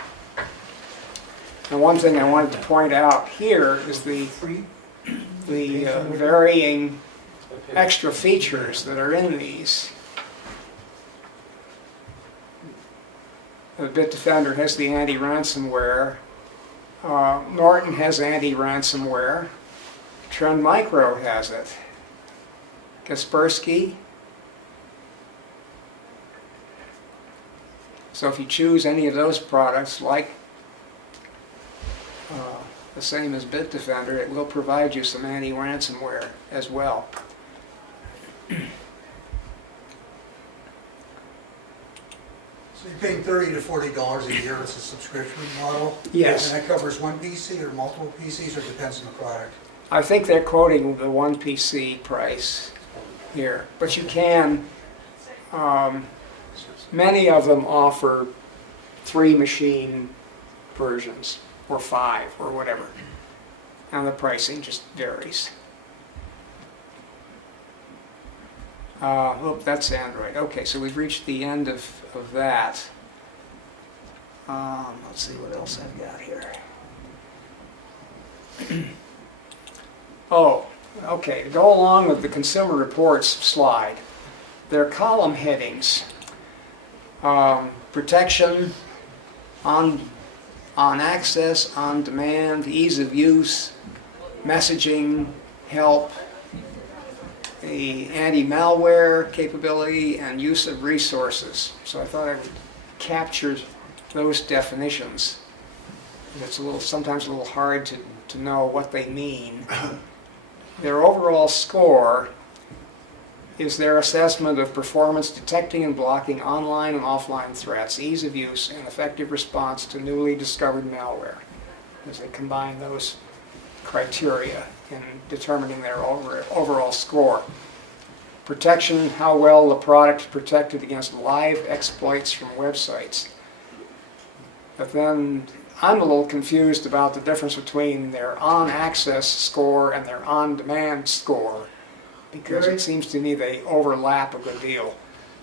And one thing I wanted to point out here is the varying extra features that are in these. The Bitdefender has the anti-ransomware. Norton has anti-ransomware. Trend Micro has it. Kaspersky. So if you choose any of those products, like the same as Bitdefender, it will provide you some anti-ransomware as well. So you're paying $30 to $40 a year as a subscription model? Yes. And that covers one PC or multiple PCs, or depends on the product? I think they're quoting the one PC price here, but you can, many of them offer 3 machine versions, or 5, or whatever, and the pricing just varies. Oh, that's Android. Okay, so we've reached the end of that. Let's see what else I've got here. Oh, okay, to go along with the Consumer Reports slide, there are column headings. Protection, on access, on demand, ease of use, messaging, help, the anti-malware capability, and use of resources. So I thought I would capture those definitions. It's sometimes a little hard to know what they mean. Their overall score is their assessment of performance detecting and blocking online and offline threats, ease of use, and effective response to newly discovered malware, as they combine those criteria in determining their overall score. Protection, how well the product is protected against live exploits from websites. But then I'm a little confused about the difference between their on-access score and their on-demand score, because it seems to me they overlap a good deal.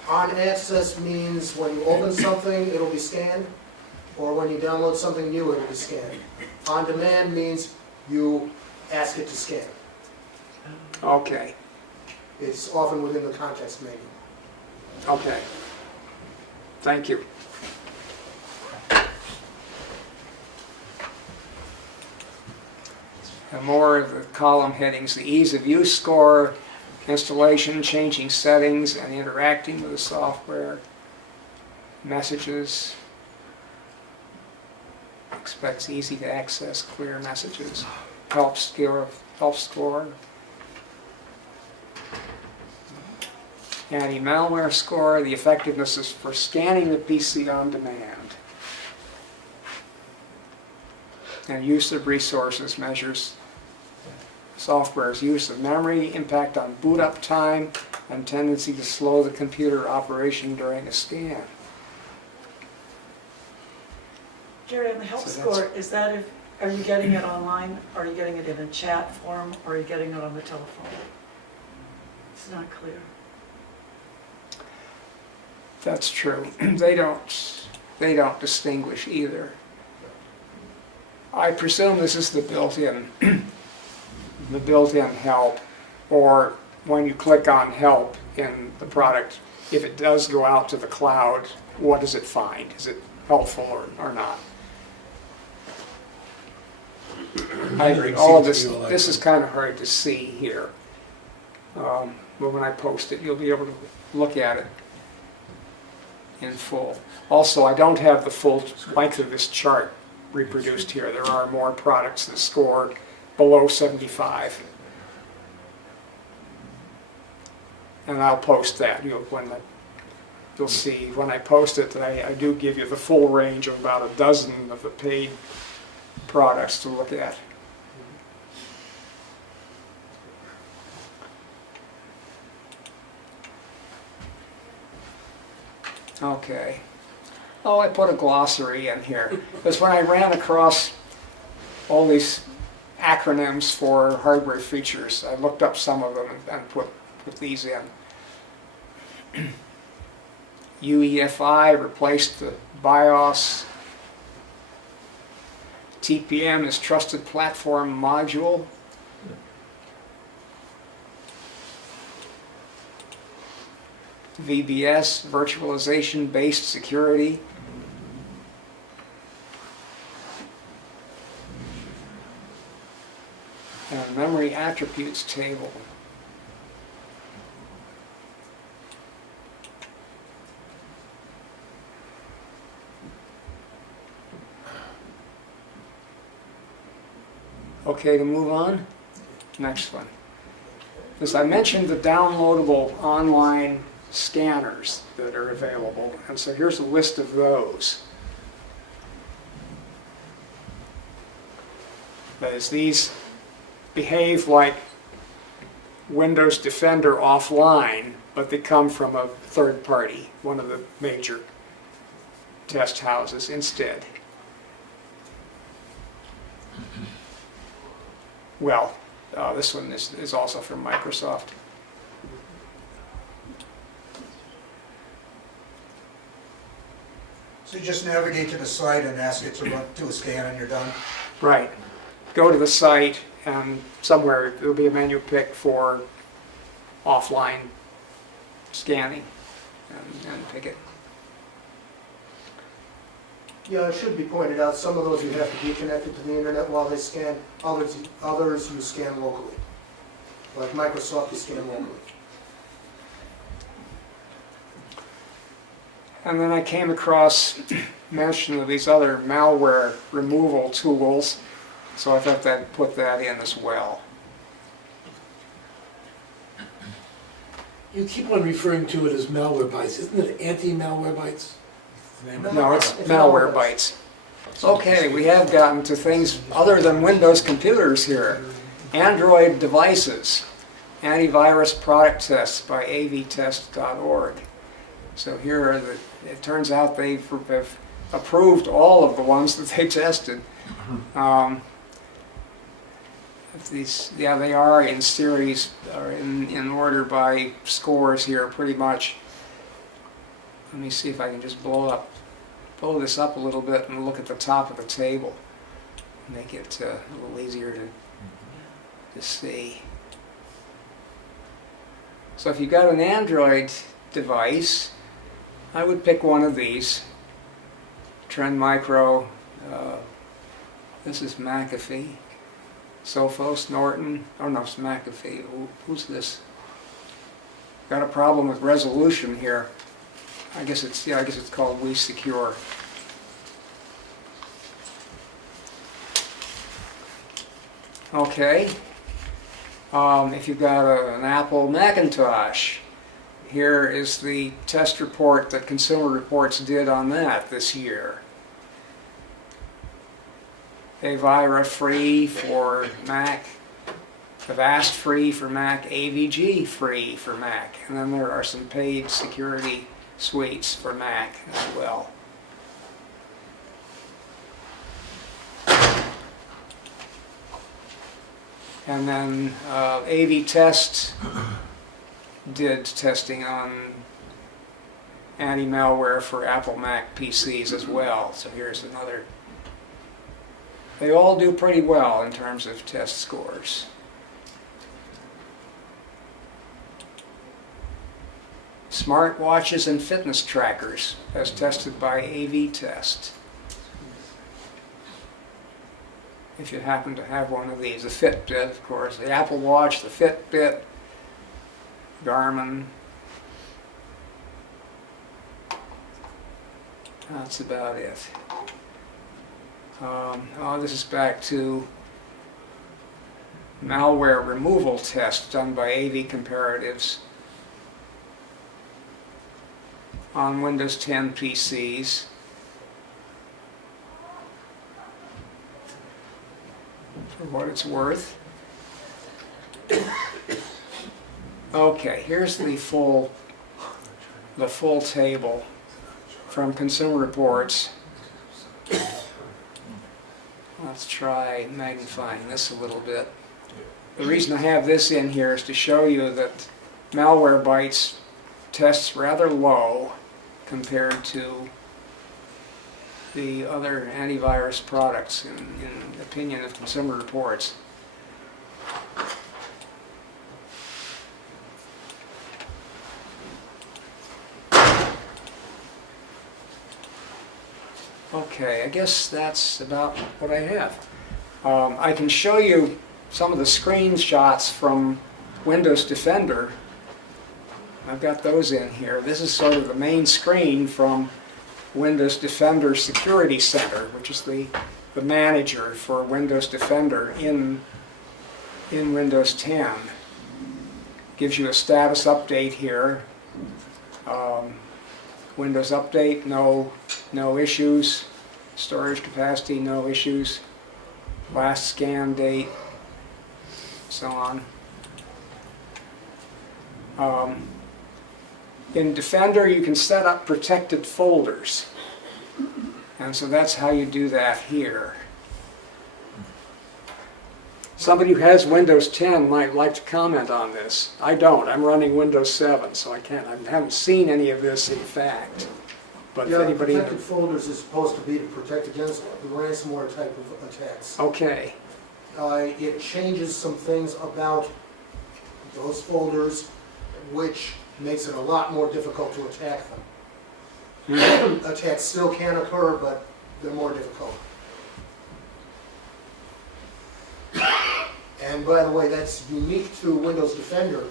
On access means when you open something, it'll be scanned, or when you download something new, it'll be scanned. On demand means you ask it to scan. Okay. It's often within the context menu. Okay. Thank you. And more of the column headings: the ease of use score, installation, changing settings, and interacting with the software, messages, expects easy to access, clear messages, help score, anti-malware score, the effectiveness is for scanning the PC on demand, and use of resources measures software's use of memory, impact on boot up time, and tendency to slow the computer operation during a scan. Gary, on the help So that's- score, is that are you getting it online, are you getting it in a chat form, or are you getting it on the telephone? It's not clear. That's true. They don't distinguish either. I presume this is the built-in help, or when you click on help in the product, if it does go out to the cloud, what does it find? Is it helpful or not? I agree. All of this, this is kind of hard to see here. But when I post it, you'll be able to look at it in full. Also, I don't have the full length of this chart reproduced here. There are more products that score below 75. And I'll post that. You'll see when I post it that I do give you the full range of about a dozen of the paid products to look at. Okay. Oh, I put a glossary in here because when I ran across all these acronyms for hardware features, I looked up some of them and put these in. UEFI replaced the BIOS. TPM is Trusted Platform Module. VBS, Virtualization-Based Security. And Memory Attributes Table. Okay, to move on. Next one. As I mentioned, the downloadable online scanners that are available, and so here's a list of those. That is, these behave like Windows Defender offline, but they come from a third party, one of the major test houses instead. Well, this one is also from Microsoft. So you just navigate to the site and ask it to do a scan and you're done? Right. Go to the site and somewhere there'll be a menu pick for offline scanning and pick it. Yeah, it should be pointed out, some of those you have to be connected to the internet while they scan, others you scan locally. Like Microsoft, you scan locally. And then I came across mention of these other malware removal tools, so I thought I'd put that in as well. You keep on referring to it as Malwarebytes. Isn't it anti-Malwarebytes? No, it's Malwarebytes. Okay, we have gotten to things other than Windows computers here. Android devices, antivirus product tests by avtest.org. So here are the, it turns out they have approved all of the ones that they tested. Yeah, they are in series, or in order by scores here, pretty much. Let me see if I can just blow this up a little bit and look at the top of the table. Make it a little easier to see. So if you've got an Android device, I would pick one of these. Trend Micro, this is McAfee. Sophos, Norton, oh no, it's McAfee. Who's this? Got a problem with resolution here. I guess it's called We Secure. Okay. If you've got an Apple Macintosh, here is the test report that Consumer Reports did on that this year. Avira free for Mac, Avast free for Mac, AVG free for Mac, and then there are some paid security suites for Mac as well. And then AV Test did testing on anti-malware for Apple Mac PCs as well. So here's another. They all do pretty well in terms of test scores. Smartwatches and fitness trackers, as tested by AV Test. If you happen to have one of these, the Fitbit, of course, the Apple Watch, the Fitbit, Garmin. That's about it. This is back to malware removal test done by AV Comparatives on Windows 10 PCs. For what it's worth. Okay, here's the full table from Consumer Reports. Let's try magnifying this a little bit. The reason I have this in here is to show you that Malwarebytes tests rather low compared to the other antivirus products in the opinion of Consumer Reports. Okay, I guess that's about what I have. I can show you some of the screenshots from Windows Defender. I've got those in here. This is sort of the main screen from Windows Defender Security Center, which is the manager for Windows Defender in Windows 10. Gives you a status update here. Windows Update, no issues. Storage capacity, no issues. Last scan date, so on. In Defender, you can set up protected folders. And so that's how you do that here. Somebody who has Windows 10 might like to comment on this. I don't. I'm running Windows 7, so I haven't seen any of this in fact. But Yeah, if anybody... protected folders is supposed to be to protect against the ransomware type of attacks. Okay. It changes some things about those folders, which makes it a lot more difficult to attack them. Attacks still can occur, but they're more difficult. And by the way, that's unique to Windows Defender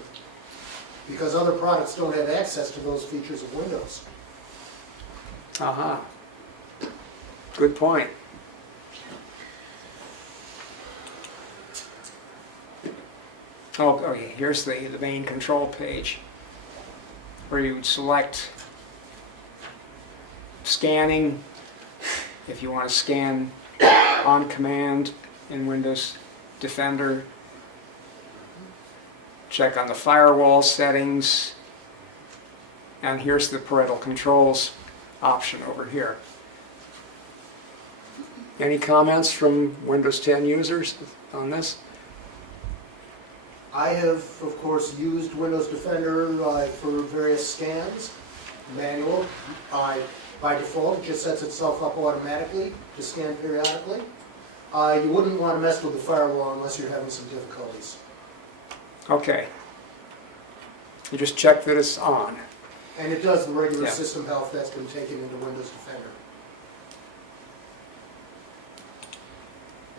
because other products don't have access to those features of Windows. Aha. Good point. Oh, okay, here's the main control page where you would select scanning if you want to scan on command in Windows Defender. Check on the firewall settings, and here's the parental controls option over here. Any comments from Windows 10 users on this? I have, of course, used Windows Defender for various scans, manual. By default, it just sets itself up automatically to scan periodically. You wouldn't want to mess with the firewall unless you're having some difficulties. Okay. You just check that it's on. And it does the regular Yeah. system health that's been taken into Windows Defender.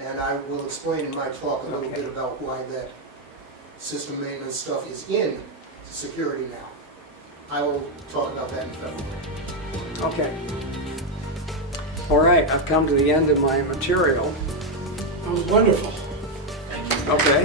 And I will explain in my talk a little bit about why that system maintenance stuff is in security now. I will talk about that in February. Okay. All right, I've come to the end of my material. That was wonderful. Okay.